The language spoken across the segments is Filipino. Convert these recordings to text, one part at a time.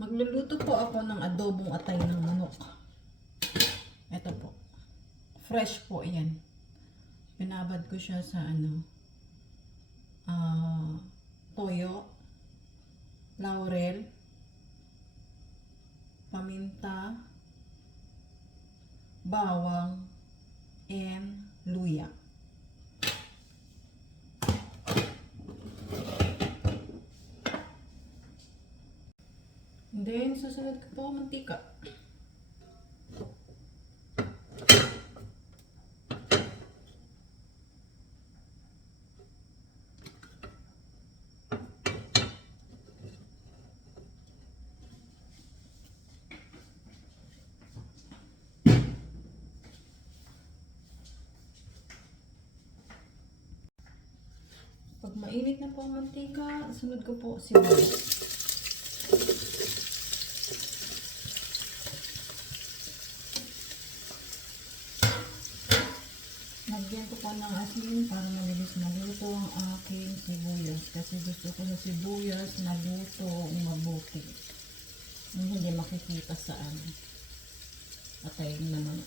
Magluluto po ako ng adobong atay ng manok. Ito po. Fresh po yan. Pinabad ko siya sa toyo, laurel, paminta, bawang, and luya. And then, susunod ko po mantika. Pag mainit na po ang mantika, sunod ko po sibuyas. Lagyan ko po ng asin para mabilis maluto ang aking sibuyas. Kasi gusto ko sa sibuyas naluto mabuti. Hindi makikita sa atay naman.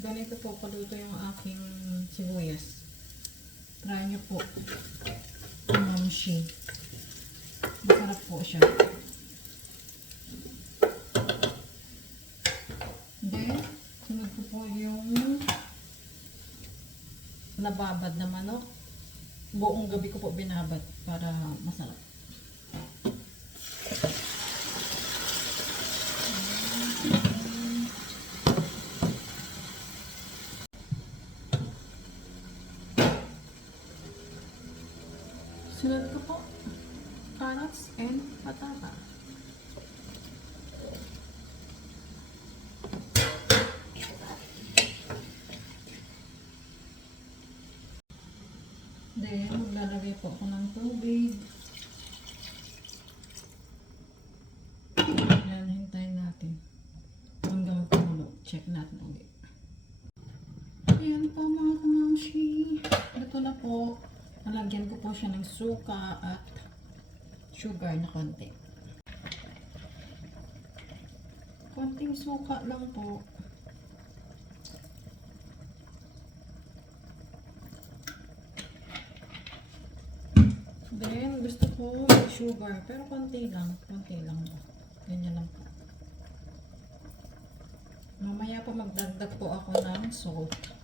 Ganito po kaluto yung aking sibuyas. Try nyo po. Mamshi. Masarap po siya. Then, sunod ko po yung nababad na manok. Buong gabi ko po binabad para masarap. Sunod ko po carrots and patata. Then, maglalagay po ako ng tubig. Yan, hintayin natin hanggang kumulo. Check natin ulit. Ayan po mga kamamshi. Ito na po. Nalagyan ko po siya ng suka at sugar na konti. Konting suka lang po. Then, gusto ko may sugar. Pero konti lang. Konti lang po. Ganyan lang po. Mamaya po magdagdag po ako ng salt.